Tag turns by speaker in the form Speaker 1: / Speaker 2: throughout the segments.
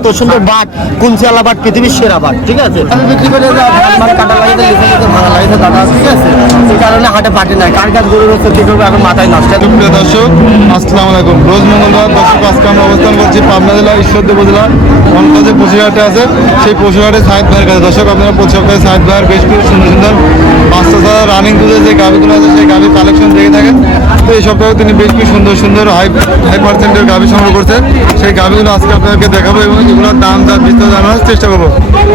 Speaker 1: এত সুন্দর but কুঞ্চিয়ালা but পৃথিবীর সেরা বাট ঠিক আছে? আমি বিক্রি করে কাটা ভাঙা দাদা ঠিক আছে? সেই কারণে হাটে পাটি নাই। কার কাজ গরুর হচ্ছে কি করব এখন মাথায় নষ্ট।
Speaker 2: প্রিয় দর্শক আসসালামু আলাইকুম। রোজ মঙ্গলবার দর্শক আজকে আমরা অবস্থান করছি পাবনা জেলা উপজেলা যে আছে সেই ভাইয়ের কাছে। দর্শক আপনারা প্রতি সপ্তাহে সাহেদ ভাইয়ের বেশ কিছু সুন্দর সুন্দর পাঁচশো ছাড়া রানিং দুধের যে গাভিগুলো আছে সেই গাভি কালেকশন দেখে থাকেন। তো এই সপ্তাহে তিনি বেশ কিছু সুন্দর সুন্দর হাই হাই পার্সেন্টের গাভি সংগ্রহ করছে সেই গাভিগুলো আজকে আপনাদেরকে দেখাবো এবং এগুলোর দাম দাম বিস্তার জানানোর চেষ্টা করব।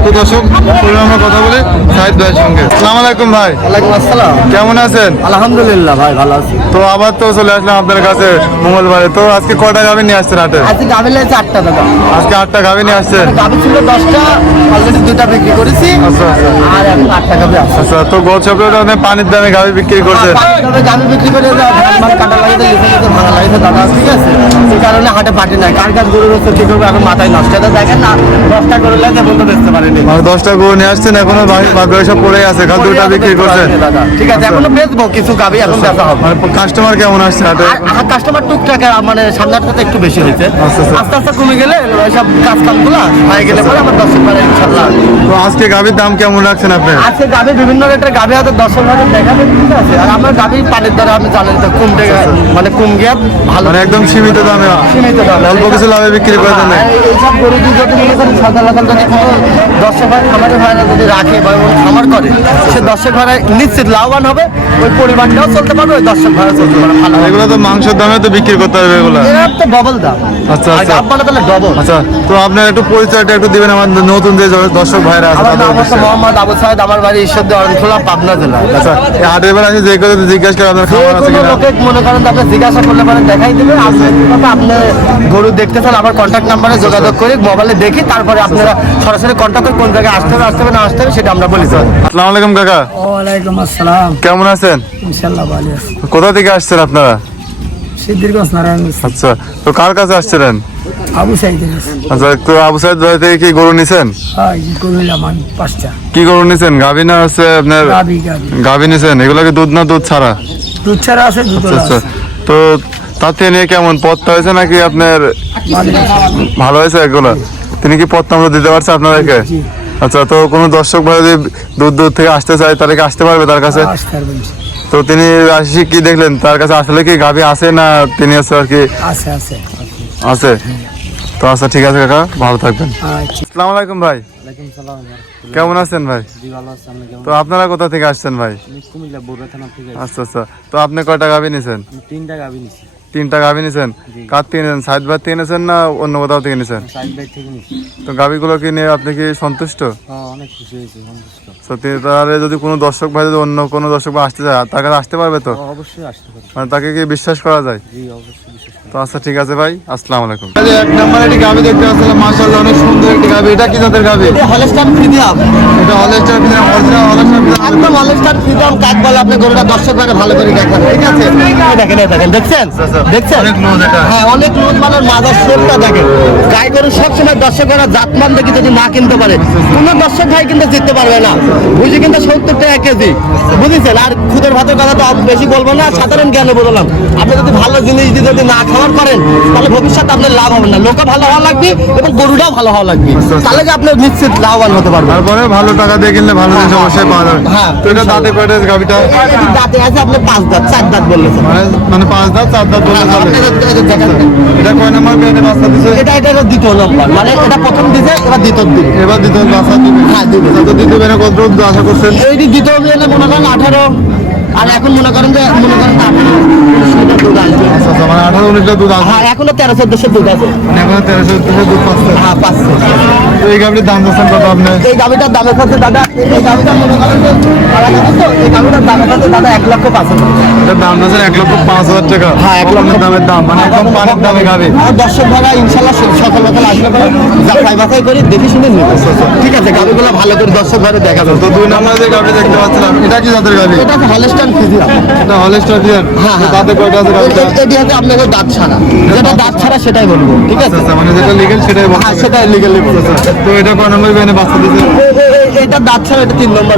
Speaker 2: তো দর্শক চলুন আমরা কথা বলি সাহেদ ভাইয়ের সঙ্গে। আসসালামু আলাইকুম ভাই।
Speaker 1: ওয়ালাইকুম আসসালাম।
Speaker 2: কেমন আছেন?
Speaker 1: আলহামদুলিল্লাহ ভাই ভালো আছি।
Speaker 2: তো আবার তো চলে আসলাম আপনার কাছে মঙ্গলবারে। তো আজকে কটা গাভি নিয়ে আসছেন হাটে?
Speaker 1: আজকে গাভি লেগেছে আটটা দাদা।
Speaker 2: আজকে আটটা গাভি নিয়ে আসছেন?
Speaker 1: গাভি ছিল দশটা অলরেডি দুটা বিক্রি করেছি।
Speaker 2: আচ্ছা আচ্ছা।
Speaker 1: আর এখন আটটা গাভি আছে।
Speaker 2: আচ্ছা তো গত সপ্তাহে আপনি পানির দামে গাভি বিক্রি করছেন?
Speaker 1: গাভি বিক্রি করে ধান কাটা লাগিয়ে লিখে লিখে ভাঙা লাগিয়ে দাদা ঠিক আছে? সেই কারণে হাটে পাটি নাই। কার কাজ গরুর হচ্ছে কি করব এখন মাথায় নষ্ট এটা দেখেন না দশটা গরু লাগে বলতে বেচতে পারেনি।
Speaker 2: আর দশটা গরু নিয়ে আসছেন এখনও সব পড়ে আছে খালি দুটা বিক্রি করছেন
Speaker 1: দাদা। ঠিক আছে এখনও বেচবো কিছু গাভি এখন বেচা হবে।
Speaker 2: কাস্টমার কেমন আসছে হাটে?
Speaker 1: আর কাস্টমার টুকটাক মানে সামনেটাতে একটু বেশি হয়েছে।
Speaker 2: আচ্ছা, আচ্ছা।
Speaker 1: আস্তে আস্তে কমে গেলে সব কাজ কামগুলো হয়ে গেলে পরে আমার দর্শক পারে
Speaker 2: তো আজকে গাভির দাম কেমন রাখছেন আপনি?
Speaker 1: আজকে গাভি বিভিন্ন রেটের গাভি হাতে ভাবে দেখাবে ঠিক আছে? আর আমার গাভি পানির দ্বারা আমি জানেন তো কম মানে কম গিয়ে ভালো।
Speaker 2: মানে একদম সীমিত দামে।
Speaker 1: সীমিত দামে।
Speaker 2: অল্প কিছু লাভে বিক্রি করে দেন।
Speaker 1: হ্যাঁ, এইসব গরু যদি করেন সচরাচর যদি কোনো দর্শক ভাই খামারের ভাইরা যদি রাখে বা খামার করে সে দর্শক ভাইরা নিশ্চিত লাভবান হবে ওই পরিমাণটাও চলতে পারবে ওই দর্শক ভাইরা চলতে পারবে ভালো
Speaker 2: এগুলো তো মাংসের দামে তো বিক্রি করতে হবে এগুলো।
Speaker 1: এরা তো ডবল দাম।
Speaker 2: আচ্ছা, আচ্ছা।
Speaker 1: মানে তাহলে ডবল
Speaker 2: আচ্ছা তো আপনার একটু পরিচয়টা একটু দিবেন আমার নতুন যে দর্শক ভাইরা আছে
Speaker 1: আমার নাম হচ্ছে মোহাম্মদ আবু সাহেদ আমার বাড়ি ঈশ্বরদী অরণখোলা পাবনা জেলা।
Speaker 2: আচ্ছা এই হাটের বেলা আমি যে কথা জিজ্ঞাসা করে আপনার খাবার আছে
Speaker 1: কিনা লোকে মনে করেন আপনি জিজ্ঞাসা করলে পরে দেখাই দেবে। আপনি গরু দেখতে চান আমার কন্ট্যাক্ট নাম্বারে যোগাযোগ করে মোবাইলে দেখি তারপরে আপনারা সরাসরি কন্ট্যাক্ট করে কোন জায়গায় আসতে হবে আসতে হবে না আসতে হবে সেটা আমরা বলি স্যার
Speaker 2: আসসালামু আলাইকুম কাকা।
Speaker 3: ওয়ালাইকুম আসসালাম।
Speaker 2: কেমন আছেন?
Speaker 3: ইনশাল্লাহ ভালো আছি।
Speaker 2: কোথা থেকে আসছেন আপনারা?
Speaker 3: সিদ্ধিরগঞ্জ নারায়ণগঞ্জ।
Speaker 2: আচ্ছা তো কার কাছে আসছিলেন?
Speaker 3: আবু
Speaker 2: আচ্ছা তো আবু সাইদ ভাই থেকে কি গরু নিছেন?
Speaker 3: হয় করিলাম আমি পাঁচটা।
Speaker 2: কি গরু নিছেন? গাভী না আপনার গাভী নিছেন? এগুলো কি দুধ না দুধ ছাড়া?
Speaker 3: দুধ ছাড়া আছে দুধ
Speaker 2: আচ্ছা আচ্ছা। তো তাতে নিয়ে কেমন পথটা হয়েছে নাকি আপনার ভালো হয়েছে। এগুলো? তিনি কি পথ আমরা দিতে পারছে আপনাদেরকে? আচ্ছা তো কোনো দর্শক ভাই যদি দূর দূর থেকে আসতে চায় তাহলে কি আসতে পারবে তার কাছে? তো তিনি আসি কি দেখলেন? তার কাছে আসলে কি গাভী আছে না তিনি হচ্ছে আর কি
Speaker 3: আছে আছে।
Speaker 2: আছে? তো আচ্ছা ঠিক আছে কাকা ভালো থাকবেন।
Speaker 3: আচ্ছা।
Speaker 2: আসসালামু আলাইকুম ভাই। কেমন আছেন ভাই? তো আপনারা কোথা থেকে আসছেন ভাই? আচ্ছা আচ্ছা। তো আপনি কয়টা গাভী নিছেন?
Speaker 1: তিনটা গাভি নিচ্ছি
Speaker 2: তিনটা গাভী নিছেন? কার থেকে নিছেন? সাইদ ভাই থেকে নিছেন না অন্য কোথাও থেকে
Speaker 1: থেকে
Speaker 2: তো গাভীগুলো কি নিয়ে আপনি কি সন্তুষ্ট?
Speaker 1: হ্যাঁ সন্তুষ্ট।
Speaker 2: সত্যি তাহলে যদি কোনো দর্শক ভাই যদি অন্য কোনো দর্শক ভাই আসতে চায় তার কাছে আসতে পারবে তো?
Speaker 1: অবশ্যই আসতে পারি
Speaker 2: মানে তাকে কি বিশ্বাস করা যায়?
Speaker 1: জি অবশ্যই।
Speaker 2: তো আচ্ছা ঠিক আছে ভাই আসসালামু আলাইকুম। এক নম্বর একটি গাভী দেখতে পাচ্ছিলাম মাশাআল্লাহ অনেক সুন্দর একটি গাভী। এটা কি জাতের গাভী?
Speaker 1: হলস্টান ফ্রিডিয়াম
Speaker 2: এটা হলেস্টার ভিতরে অরিজিনাল হলেস্টার ভিতরে
Speaker 1: একদম হলস্টান ফ্রিডিয়াম কাক বলে আপনি গরুটা দর্শক ভাইরা ভালো করে দেখেন। ঠিক আছে? দেখেন দেখেন দেখছেন? দেখছেন?
Speaker 2: অনেক লোজ এটা।
Speaker 1: হ্যাঁ অনেক লোক মানে মাদার শেপটা দেখেন। গাই গরু সবসময় দর্শকেরা জাতমান দেখে যদি না কিনতে পারে কোনো দর্শক ভাই কিন্তু জিততে পারবে না। বুঝি কিন্তু সত্তর টাকা কেজি। বুঝেছেন? আর খুদের ভাতের কথা তো বেশি বলব না সাধারণ জ্ঞানে বললাম। আপনি যদি ভালো জিনিস দিয়ে যদি না খাওয়ার করেন তাহলে ভবিষ্যতে আপনার লাভ হবে না। লোকও ভালো হওয়া লাগবে এবং গরুটাও ভালো হওয়া লাগবে। তাহলে যে আপনি নিশ্চিত লাভবান হতে পারবেন?
Speaker 2: তারপরে ভালো টাকা দিয়ে কিনলে ভালো জিনিস অবশ্যই পাওয়া যাবে।
Speaker 1: হ্যাঁ।
Speaker 2: তো এটা দাঁতে কয়টা আছে গাভীটা?
Speaker 1: দাঁতে আছে আপনি পাঁচ দাঁত চার দাঁত বললেছেন
Speaker 2: মানে মানে পাঁচ দাঁত চার দাঁত বললে চলে। এটা কয় নম্বর পেটে বাচ্চা দিছে?
Speaker 1: এটা এটা দ্বিতীয় নম্বর। মানে এটা প্রথম দিছে এবার দ্বিতীয় দিবে।
Speaker 2: এবার দ্বিতীয় বাচ্চা দিবে।
Speaker 1: হ্যাঁ, দিবে।
Speaker 2: দ্বিতীয় বেনে কত আশা করছেন?
Speaker 1: এই দ্বিতীয় বিয়েলে মনে করেন আঠারো আর এখন মনে করেন যে মনে করেন আঠারো, দুধ
Speaker 2: আছে
Speaker 1: হ্যাঁ এখনও তেরো চোদ্দশো দুধ আছে।
Speaker 2: মানে এখন তেরোশো চোদ্দশো দুধ পাচ্ছে।
Speaker 1: হ্যাঁ
Speaker 2: তো এই দাম দিচ্ছেন কত আপনি?
Speaker 1: এই গাভিটার দামে খাচ্ছে দাদা এই গাভিটার মনে করেন যে তারা খাচ্ছে তো এই গাভিটার দামে খাচ্ছে দাদা এক লক্ষ পাঁচ হাজার।
Speaker 2: এটার দাম এক লক্ষ পাঁচ হাজার টাকা।
Speaker 1: হ্যাঁ, এক লক্ষ।
Speaker 2: দামের দাম মানে একদম পানির দামে গাভী
Speaker 1: আর দর্শক ভাড়া ইনশাল্লাহ সকাল সকাল আসলে পরে যাচাই বাছাই করে দেখে শুনে ঠিক আছে গাভিগুলো ভালো করে দর্শক ভাড়া দেখা যাবে
Speaker 2: তো দুই নম্বরে যে গাভী দেখতে পাচ্ছিলাম এটা কি জাতের গাভী
Speaker 1: এটা
Speaker 2: কয়টা আছে
Speaker 1: এটি হচ্ছে আপনাদের দাঁত ছাড়া যেটা দাঁত ছাড়া সেটাই বলব ঠিক আছে?
Speaker 2: আচ্ছা মানে যেটা লিগেল সেটাই
Speaker 1: হ্যাঁ সেটাই লিগালি বলব।
Speaker 2: তো এটা কয় নম্বর বাচ্চা
Speaker 1: এটা দাঁত ছাড়া এটা তিন নম্বর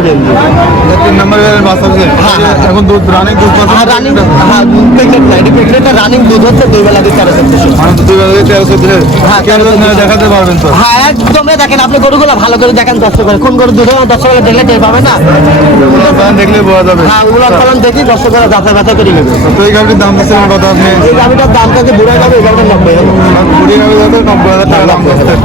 Speaker 2: তিন নম্বর বেনে বাচ্চা
Speaker 1: হ্যাঁ, হ্যাঁ।
Speaker 2: এখন দুধ রানিং দুধ পাচ্ছে
Speaker 1: রানিং হ্যাঁ প্রেগনেন্ট না এটা রানিং দুধ হচ্ছে দুই বেলা চোদ্দশো
Speaker 2: মানে দুই বেলা
Speaker 1: হ্যাঁ।
Speaker 2: দেখাতে পারবেন তো?
Speaker 1: হ্যাঁ একদমই দেখেন আপনি গরুগুলো ভালো করে দেখেন দর্শক করে। কোন গরু দুধে দর্শক করে দেখলে টের পাবে না?
Speaker 2: দেখলে বোঝা যাবে।
Speaker 1: হ্যাঁ ওগুলো ফলন দেখি দর্শক করে যাচাই বাছাই করে নেবে।
Speaker 2: তো এই গাড়ির দাম দিচ্ছেন কত আপনি?
Speaker 1: এই গাড়িটার দাম কাছে বুড়া যাবে এই নব্বই হবে
Speaker 2: কুড়ি গাড়ি নব্বই হাজার টাকা। দাম দিচ্ছে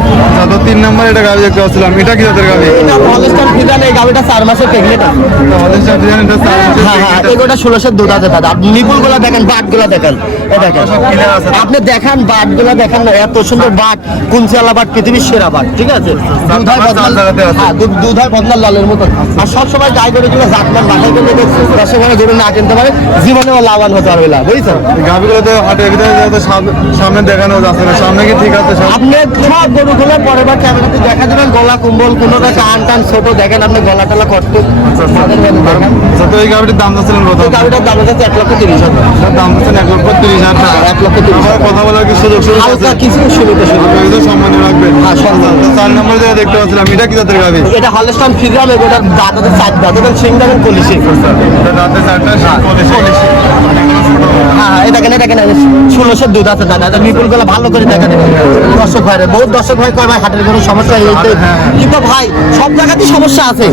Speaker 2: তো তিন নম্বর এটা গাড়ি দেখতে পাচ্ছিলাম। এটা কি জাতের গাড়ি?
Speaker 1: হলস্টার ফিজান এই গাড়িটা চার মাসের প্রেগনেন্ট আছে।
Speaker 2: হলিস্টার ডিজাইন এটা চার ইঞ্চি
Speaker 1: হ্যাঁ হ্যাঁ
Speaker 2: এটা-
Speaker 1: এগুলো দুধ আছে দাদা আপনি নিপুল দেখেন বাট দেখেন। এই দেখেন
Speaker 2: সব clear আছে।
Speaker 1: আপনি দেখান বাট দেখেন না এত সুন্দর বাট কুঞ্চিয়ালা বাট পৃথিবীর সেরা বাট ঠিক আছে? দুধ হয় বদনাল হ্যাঁ দুধ দুধ হয় বদনাল লালের মতন। আর সব গাই গরু গুলো জাতমান বাসায় কিন্তু দশে মানে গরু না কিনতে পারে জীবনেও লাভবান হতে পারবে না বুঝছেন?
Speaker 2: গাভিগুলো তো হাটের ভিতরে সামনে দেখানো যাচ্ছে না সামনে কি ঠিক আছে
Speaker 1: আপনি সব গরুগুলো পরে বার ক্যামেরাতে দেখা দেবেন গলা কুম্বল কোনোটা কান টান ছোট দেখেন আপনি গলা টলা
Speaker 2: আচ্ছা, এই গাভিটির দাম যাচ্ছিলেন কত?
Speaker 1: গাড়িটার দাম হচ্ছে এক লক্ষ তিরিশ হাজার।
Speaker 2: দাম যাচ্ছেন এক লক্ষ তিরিশ হাজার
Speaker 1: এক লক্ষ তিরিশ হাজার।
Speaker 2: কথা বলার কি সুযোগ
Speaker 1: হালকা কিছু সীমিত সীমিত
Speaker 2: আপনাকে তো সম্মানী রাখবেন
Speaker 1: হ্যাঁ, সম্মান।
Speaker 2: চার নম্বর জায়গায় দেখতে পাচ্ছিলাম এটা কি জাতের গাভি
Speaker 1: এটা হলস্টান ফিজাম এটার দাঁতাতে চার দাঁত এবং সিং দাঁতের কলিশি
Speaker 2: এটা রাতে চারটা পলিশ
Speaker 1: হ্যাঁ এটা কেন এটা কেন? ষোলোশো দুধ আছে দাদা এটা বিপুল ভালো করে দেখা দেবে। দর্শক ভাই বহুত দর্শক ভাই কয় ভাই হাটের কোনো সমস্যা হয়েছে। কিন্তু ভাই সব জায়গাতেই সমস্যা আছে।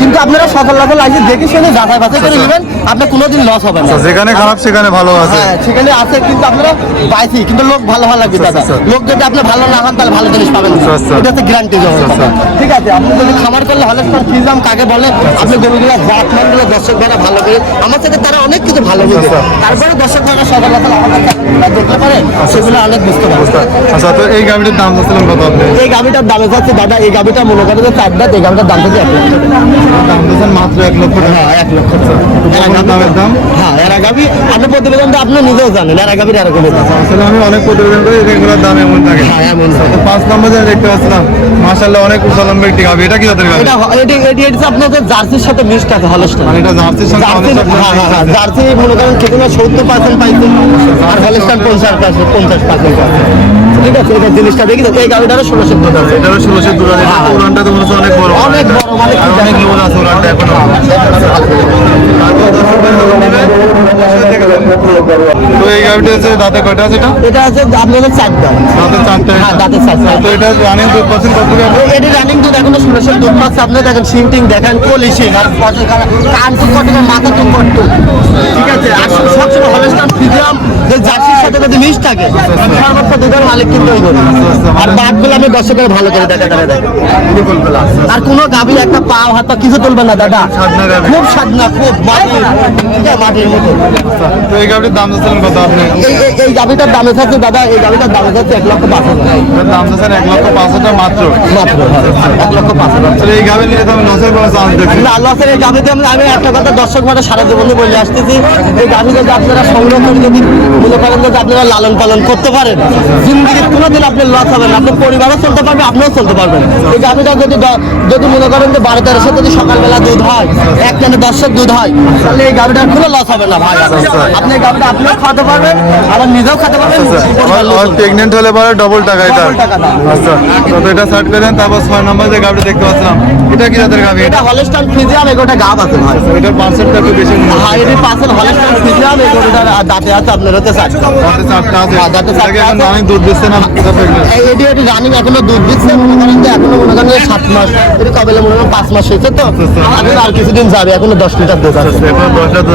Speaker 1: কিন্তু আপনারা সকাল সকাল আইসে দেখে শুনে যাচাই বাছাই করে নেবেন আপনার কোনোদিন লস হবে না।
Speaker 2: যেখানে খারাপ সেখানে ভালো আছে।
Speaker 1: হ্যাঁ সেখানে আছে কিন্তু আপনারা পাইছি কিন্তু লোক ভালো ভালো লাগবে দাদা।
Speaker 2: আচ্ছা, আচ্ছা।
Speaker 1: লোক যদি আপনি ভালো না হন তাহলে ভালো জিনিস পাবেন
Speaker 2: আচ্ছা, আচ্ছা।
Speaker 1: এটা হচ্ছে গ্যারান্টি
Speaker 2: আচ্ছা,
Speaker 1: ঠিক আছে আপনি যদি খামার করলে হলস্টার ফিজাম কাকে বলে আপনি গরুগুলো দর্শক ভালো করে আমার সাথে তারা অনেক কিছু ভালো বুঝে।
Speaker 2: আচ্ছা।
Speaker 1: তারপরে দর্শক ভাড়া সকাল সকাল আমার দেখতে পারে। সেগুলো অনেক বুঝতে পারে।
Speaker 2: আচ্ছা তো এই গাভিটির দাম যাচ্ছিলেন কত আপনি?
Speaker 1: এই গাভিটার দামে যাচ্ছে দাদা এই গাভিটা মনে করেন যে চার দাঁত এই গাভিটার দাম হচ্ছে এক লক্ষ টাকা।
Speaker 2: দাম দিচ্ছেন মাত্র এক লক্ষ টাকা।
Speaker 1: হ্যাঁ এক লক্ষ টাকা।
Speaker 2: দামের দাম?
Speaker 1: হ্যাঁ এরা গাভি আপনি প্রতিবেদনটা আপনি নিজেও জানেন এরা গাভির এরকম
Speaker 2: আসলে আমি অনেক প্রতিবেদন করি এগুলোর দাম এমন থাকে।
Speaker 1: হ্যাঁ এমন
Speaker 2: পাঁচ নম্বর দেখতে পাচ্ছিলাম মাশাল্লাহ অনেক উচ্চালম্বের একটি গাভি এটা কি জাতের গাভি
Speaker 1: এটা এটি এটি এটি হচ্ছে আপনাদের জার্সির সাথে মিক্সড আছে হলস্টার
Speaker 2: মানে এটা জার্সির
Speaker 1: জার্সি হ্যাঁ হ্যাঁ জার্সি মনে করেন খেতে সত্তর পার্সেন্ট পাইছে। আর হলস্টার পঞ্চাশ পার্সেন্ট পঞ্চাশ পার্সেন্ট ঠিক আছে এটা জিনিসটা দেখি তো এই গাড়িটারও ষোলোশো টাকা আছে।
Speaker 2: এটারও ষোলোশো দূর আছে। উড়ানটা তো অনেক বড়
Speaker 1: অনেক বড় মানে
Speaker 2: অনেক লোন আছে উড়ানটা এখনও। তো এই দাঁতে কয়টা আছে এটা?
Speaker 1: এটা আছে আপনাদের চারটা।
Speaker 2: দাঁতে চারটে
Speaker 1: হ্যাঁ দাঁতের চারটা।
Speaker 2: তো এটা রানিং দুধ পাচ্ছেন কত টাকা
Speaker 1: রানিং দুধ এখনও ষোলোশো দুধ পাচ্ছে। আপনি দেখেন সিং দেখেন পলিশিং আর কান- কান তো কত মাথা তো কত। ঠিক আছে আর সবসময় যে সাথে যদি মিশ থাকে। সর্বোচ্চ দুধের মালিক কিন্তু ওই গরু। আর বাঘগুলো আমি দর্শকের ভালো করে দেখা দেখেন আর কোনো গাভীর একটা পাও হাত কিছু তুলবে না দাদা। খুব সাধনা খুব মাটির মাটির মতো।
Speaker 2: তো এই গাভিটার দাম যাচ্ছিলেন কত আপনি?
Speaker 1: এই এই- এই গাভীটার দামে থাকছে দাদা এই গাভীটার দামে থাকছে এক লক্ষ পাঁচ হাজার।
Speaker 2: দাম এক লক্ষ পাঁচ হাজার মাত্র।
Speaker 1: মাত্র হ্যাঁ, এক লক্ষ পাঁচ হাজার।
Speaker 2: এই গাভি নিয়ে তো আমি লসের কোনো চান্স দেখছি
Speaker 1: না। লসের এই গাভিতে আমি একটা কথা দর্শক মানে সারা জীবনে বলে আসতেছি। এই গাভি যদি আপনারা সংগ্রহ করে যদি মনে করেন যে আপনারা লালন পালন করতে পারেন। জিন্দগি কোনোদিন আপনি লস হবে না। আপনার পরিবারও চলতে পারবে আপনিও চলতে পারবেন। এই গাভিটা যদি যদি মনে করেন যে বারো তেরোশো যদি সকালবেলা দুধ হয় এক টানে দর্শক দুধ হয় তাহলে এই গাভিটার কোনো লস হবে না ভাই। আপনি এই গাভিটা আপনিও খাওয়াতে পারবেন আবার নিজেও খেতে পারবেন
Speaker 2: প্রেগনেন্ট হলে পরে ডবল টাকা এটা। আচ্ছা তো এটা সার্ট করে দেন তারপর ছয় নম্বর যে গাভিটা দেখতে পাচ্ছিলাম এটা কি জাতের গাভি এটা
Speaker 1: হলস্টান ফিজিয়াম এগোটা গাভ আছে ভাই।
Speaker 2: এটার পার্সেন্টটা একটু বেশি হচ্ছে।
Speaker 1: হাইরি পাশের হলস্টান ফিজিয়াম এগোটার দাঁতে আছে আপনার হতে চাচ্ছে হ্যাঁ, দাঁতে চারটা
Speaker 2: এটাকে এখন
Speaker 1: আছে।
Speaker 2: আমি দুধ দিচ্ছে না এটা pregnant।
Speaker 1: এই এটি এটি রানিং এখনও দুধ দিচ্ছে মনে করেন যে এখনও মনে করেন সাত মাস এটি কবে মনে করেন পাঁচ মাস হয়েছে তো। এখন আর কিছুদিন যাবে এখনও দশ লিটার দুধ আছে।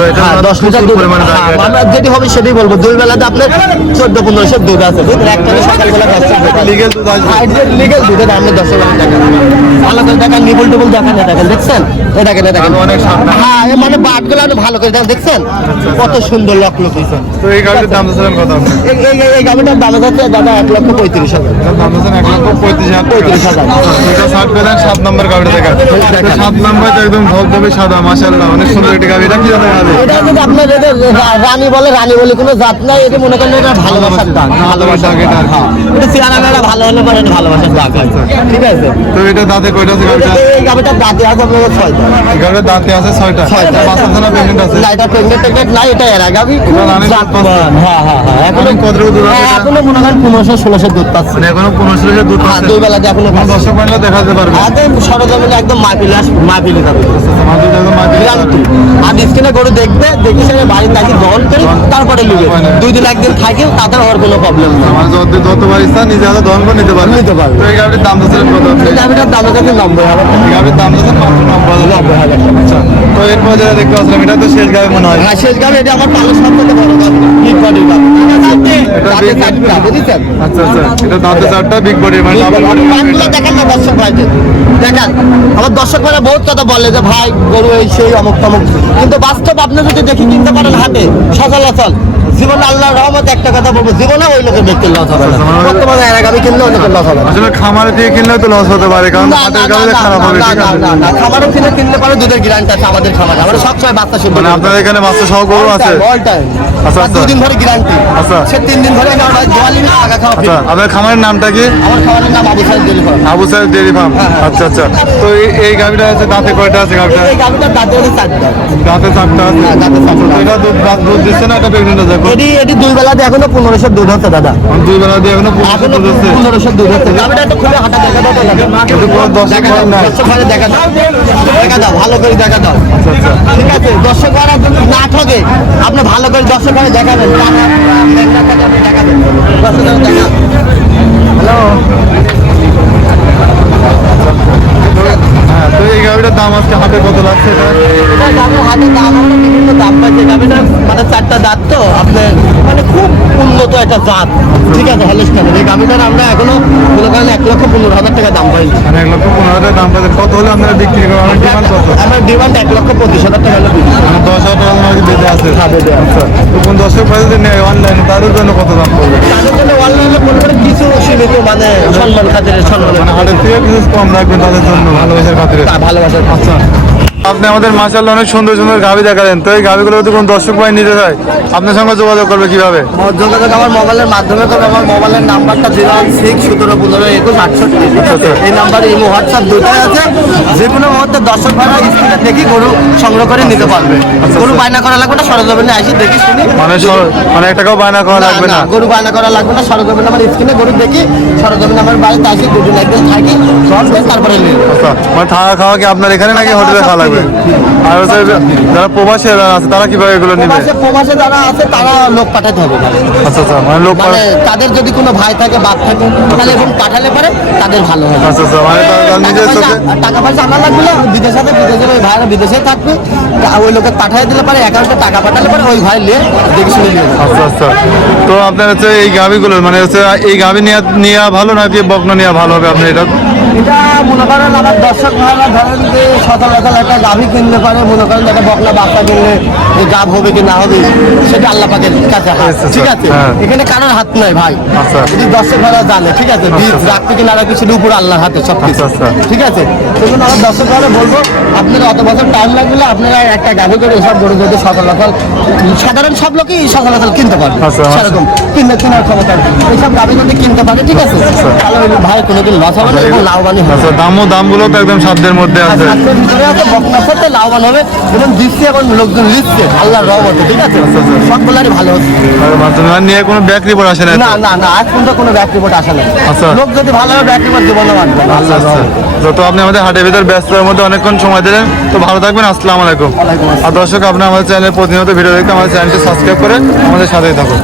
Speaker 2: এটা
Speaker 1: হ্যাঁ দশ লিটার দুধ
Speaker 2: পরিমাণে
Speaker 1: হ্যাঁ। আমরা যেটি হবে সেটাই বলব। দুই বেলাতে আপনার চোদ্দ পনেরোশো দুধ আছে। বুঝলেন একটা সকালবেলা
Speaker 2: দুধ।
Speaker 1: লিগেল দুধের দাম দশ টাকা। করে দেখেন নিবল টুবল দেখেন না দেখেন দেখছেন? এ দেখেন এ। হ্যাঁ মানে বাটগুলো আপনি ভালো করে দেখেন দেখছেন? কত সুন্দর লক লোক
Speaker 2: তো এই গাভিটার দাম কত
Speaker 1: এই দাম যাচ্ছে দাদা এক লক্ষ পঁয়ত্রিশ হাজার।
Speaker 2: দাম দিচ্ছেন এক লক্ষ পঁয়ত্রিশ হাজার। টাকা।
Speaker 1: পঁয়ত্রিশ হাজার।
Speaker 2: এটা সাত পেলেন সাত নম্বর গাভিটা দেখা সাত নম্বর একদম ধবধবে সাদা মাশাআল্লাহ অনেক সুন্দর একটি গাভি এটা কি জাতের গাভি
Speaker 1: এটা যদি আপনার রানী বলে রানী বলে কোনো জাত নাই। এটা মনে করেন এটা ভালোবাসার দাগ।
Speaker 2: ভালোবাসার এটা
Speaker 1: হ্যাঁ। এটা ভালো হলে পরে ভালোবাসার দাগ ঠিক আছে?
Speaker 2: তো এটা কয়টা আছে
Speaker 1: এই- আছে আপনার
Speaker 2: এখানে দাঁতে আছে ছয়টা। বাচ্চা দানা প্রেগনেন্ট আছে।
Speaker 1: না এটা প্রেগনেন্ট টেগনেন্ট না এটা এর আগে আমি
Speaker 2: পাচ্ছে।
Speaker 1: হ্যাঁ হ্যাঁ হ্যাঁ
Speaker 2: এখনও দুধ আছে?
Speaker 1: হ্যাঁ? এখনও মনে করেন পনেরোশো ষোলোশো দুধ পাচ্ছে।
Speaker 2: মানে এখনও পনেরোশো লিটার দুধ
Speaker 1: হ্যাঁ
Speaker 2: পাচ্ছে।
Speaker 1: দুই বেলাতে
Speaker 2: এখনও
Speaker 1: পাচ্ছে।
Speaker 2: দর্শক বান্ধব দেখাতে পারবে।
Speaker 1: একদম সরজমিনে একদম মাপিলে মাপিলে যাবে। আর স্কিনে গরু দেখবে দেখে সেখানে বাড়ি তাকে দহন করে তারপরে নিবে। দুই দিন একদিন থাকে তাদের হওয়ার কোনো প্রবলেম নেই।
Speaker 2: আমার যত যতবার ইচ্ছা নিজে হাতে দহন করে নিতে পারবে।
Speaker 1: নিতে পারবে।
Speaker 2: তো এই গাড়ির দাম দিচ্ছিলেন কত?
Speaker 1: এই দাবিটার দাম কাছে নব্বই হবে
Speaker 2: এই গাড়ির দাম দিচ্ছেন মাত্র নব্বই
Speaker 1: নব্বই হাজার টাকা।
Speaker 2: আচ্ছা তো এরপর যেটা দেখতে পাচ্ছিলাম এটা তো শেষ গাবে মনে হয়।
Speaker 1: হ্যাঁ শেষ গাবে এটা আমার পালের সব থেকে বড় গাবে বিগ বডি বুঝেছেন?
Speaker 2: আচ্ছা আচ্ছা এটা দাঁতে চারটা বিগ বডি মানে
Speaker 1: দেখেন না দর্শক ভাইদের দেখেন। আমার দর্শক ভাইরা বহুত কথা বলে যে ভাই গরু এই সেই অমুক তমুক। কিন্তু বাস্তব আপনি যদি দেখে কিনতে পারেন হাটে সচলাচল। জীবনে আল্লাহর রহমত একটা কথা বলব জীবনে ওই লোকের ব্যক্তির লস হবে না।
Speaker 2: মানে-
Speaker 1: বর্তমানে এর আগে কিনলে ওই লোকের লস হবে
Speaker 2: আসলে খামারে দিয়ে কিনলে তো লস হতে পারে কারণ
Speaker 1: না, না,
Speaker 2: হাটের
Speaker 1: না,
Speaker 2: খারাপ হবে ঠিক আছে?
Speaker 1: না, না, কিনে কিনলে পারে দুধের গ্যারান্টি আছে আমাদের খামারে। আমরা সবসময় বাচ্চা শুদ্ধ
Speaker 2: মানে আপনার এখানে বাচ্চা সহ গরু আছে?
Speaker 1: অল টাইম
Speaker 2: আচ্ছা, আচ্ছা।
Speaker 1: দুদিন ধরে গ্যারান্টি
Speaker 2: আচ্ছা।
Speaker 1: সে তিন দিন ধরে আমার দোয়ালি টাকা খাওয়া free।
Speaker 2: আচ্ছা আপনার খামারের নামটা কি?
Speaker 1: আমার খাবারের নাম আবু সাহেব ডেলি ফার্ম।
Speaker 2: আবু সাহেব ডেয়ারি ফার্ম।
Speaker 1: হ্যাঁ, হ্যাঁ।
Speaker 2: আচ্ছা আচ্ছা তো এই- গাভিটা আছে দাঁতে কয়টা আছে গাভিটা
Speaker 1: এই গাভিটার দাঁতে হচ্ছে চারটা
Speaker 2: দাঁতে চারটা আছে?
Speaker 1: হ্যাঁ, দাঁতে চারটা।
Speaker 2: এটা দুধ দুধ দিচ্ছে না এটা প্রেগনেন্ট আছে
Speaker 1: এটি এটি দুই বেলাতে এখনও পনেরোশো দুধ হচ্ছে দাদা।
Speaker 2: দুই বেলা দিয়ে এখনও পনেরোশো
Speaker 1: এখনও
Speaker 2: দুধ হচ্ছে?
Speaker 1: পনেরোশো দুধ হচ্ছে। গাভিটা একটু খুলে হাঁটা দেখা দাও দাদা। দেখা দাও
Speaker 2: ভাই নাই।
Speaker 1: দেখা দাও দেখা দাও ভালো করে দেখা দাও।
Speaker 2: আচ্ছা আচ্ছা।
Speaker 1: ঠিক আছে দর্শক ভাইরা যদি না ঠকে আপনি ভালো করে দর্শক ভাইরে দেখাবেন দেখাবেন দর্শক ভাইরে দেখা হ্যালো Gracias.
Speaker 2: হ্যাঁ তো এই গাভিটার দাম আজকে হাটে কত লাগছে এটা?
Speaker 1: এটা হাতে দাম আমরা বিভিন্ন দাম পাইছে। গাভিটা মানে চারটা দাঁত তো আপনার মানে খুব উন্নত একটা জাত ঠিক আছে হলিস্টানের এই গাভিটার আমরা এখনও মনে করেন এক লক্ষ পনেরো হাজার টাকা দাম পাইনি।
Speaker 2: মানে এক লক্ষ পনেরো হাজার দাম পাচ্ছেন কত হলে আপনারা বিক্রি করেন আমার ডিমান্ড কত?
Speaker 1: আমার ডিমান্ড এক লক্ষ পঁচিশ হাজার টাকা হলে বিক্রি
Speaker 2: মানে দশ হাজার টাকা আমার বেঁধে আছে।
Speaker 1: হ্যাঁ।
Speaker 2: আচ্ছা তো কোন দর্শক ভাই যদি নেয় অনলাইনে তাদের জন্য কত দাম পড়বে?
Speaker 1: তাদের জন্য অনলাইনে মনে কিছু সীমিত মানে সম্মান খাতিরে সম্মান।
Speaker 2: মানে হাটের থেকে কিছু কম রাখবেন তাদের জন্য। ভালোবাসার খাতিরে।
Speaker 1: ভালোবাসার
Speaker 2: আচ্ছা। আপনি আমাদের মাসাল্লাহ অনেক সুন্দর সুন্দর গাভি দেখালেন। তো এই গাভিগুলো যদি কোনো দর্শক ভাই নিতে চায় আপনার সঙ্গে যোগাযোগ করবে কীভাবে?
Speaker 1: যোগাযোগ আমার মোবাইলের মাধ্যমে করবে। আমার মোবাইলের নাম্বারটা জিরো ওয়ান সিক্স সতেরো পনেরো একুশ আটষট্টি। এই নাম্বারে ইমো হোয়াটসঅ্যাপ দুটোই আছে। যে কোনো মুহূর্তে দর্শক ভাড়া স্ক্রিনে দেখি গরু সংগ্রহ করে নিতে পারবে। গরু বায়না করা লাগবে না সরজমিনে আসি দেখি শুনি।
Speaker 2: মানে মানে এক টাকাও বায়না করা লাগবে
Speaker 1: না, গরু বায়না করা লাগবে না সরজমিনে আমার স্ক্রিনে গরু দেখি। সরজমিনে আমার বাড়িতে আসি দুদিন একদিন থাকি। তারপরে নিয়ে
Speaker 2: আচ্ছা মানে থাকা খাওয়া কি আপনার এখানে নাকি হোটেলে খাওয়া লাগবে আর হচ্ছে যারা প্রবাসী আছে তারা কীভাবে এগুলো নেবে?
Speaker 1: প্রবাসে যারা আছে তারা লোক পাঠাতে হবে
Speaker 2: আচ্ছা আচ্ছা মানে লোক
Speaker 1: মানে তাদের যদি কোনো ভাই থাকে বাপ থাকে তাহলে এখন পাঠালে পারে তাদের ভালো হবে।
Speaker 2: আচ্ছা আচ্ছা মানে নিজের
Speaker 1: টাকা পয়সা- আনা লাগবে না বিদেশে আছে, বিদেশের ওই ভাইরা বিদেশে থাকবে। ওই লোকে পাঠিয়ে দিলে পারে অ্যাকাউন্টে টাকা পাঠালে পারে ওই ভাই নিয়ে দেখে শুনে নিয়ে
Speaker 2: আচ্ছা আচ্ছা। তো আপনার হচ্ছে এই গাভিগুলো মানে হচ্ছে এই গাভি নিয়ে নেওয়া ভালো নাকি বকনা নেওয়া ভালো হবে আপনার এটা?
Speaker 1: এটা মনে করেন আমার দর্শক ভাইরা ধরেন যে সকাল সকাল একটা গাভি কিনতে পারে মনে করেন একটা বকনা বাচ্চা কিনলে গাভ হবে কি না হবে সেটা আল্লাহ পাকের কাছে
Speaker 2: আচ্ছা,
Speaker 1: ঠিক আছে
Speaker 2: হ্যাঁ।
Speaker 1: এখানে কারোর হাত নাই ভাই
Speaker 2: আচ্ছা।
Speaker 1: যদি দর্শক ভাইরা জানে ঠিক আছে বীজ রাখতে কি না রাখতে সেটা উপর আল্লাহর হাতে সব কিছু
Speaker 2: আচ্ছা, আচ্ছা।
Speaker 1: ঠিক আছে সেজন্য আমার দর্শক ভাইরা বলব আপনারা অত বছর টাইম লাগলে আপনারা একটা গাভি করে এসব গরু যদি সকাল সকাল সাধারণ সব লোকই সকাল সকাল কিনতে পারবে
Speaker 2: আচ্ছা, আচ্ছা।
Speaker 1: সেরকম কিনতে কেনার ক্ষমতা এইসব গাভি যদি কিনতে পারে ঠিক আছে। তাহলে ওই ভাই কোনোদিন লস হবে না এবং লাভবানই হবে
Speaker 2: আচ্ছা দামও দামগুলো তো একদম সাধ্যের মধ্যে আছে।
Speaker 1: স্বাস্থ্যের ভিতরে আছে বকনার সাথে লাভবান হবে এবং দিচ্ছে এবং লোকজন লিখছে আল্লাহর রহমতে ঠিক আছে? সবগুলারই ভালো হচ্ছে।
Speaker 2: নিয়ে কোনো ব্যাক রিপোর্ট আসে না
Speaker 1: না না না আজ পর্যন্ত কোনো ব্যাক রিপোর্ট আসে না
Speaker 2: আচ্ছা।
Speaker 1: লোক যদি ভালো হবে ব্যাক রিপোর্ট জীবনে।
Speaker 2: আচ্ছা আচ্ছা। যত আপনি আমাদের হাটের ভিতর ব্যস্ততার মধ্যে অনেকক্ষণ সময় দিলেন। তো ভালো থাকবেন আসসালামু আলাইকুম। আর দর্শক আপনি আমাদের চ্যানেলে প্রতিনিয়ত ভিডিও দেখতে আমাদের চ্যানেলটি সাবস্ক্রাইব করে আমাদের সাথেই থাকুন।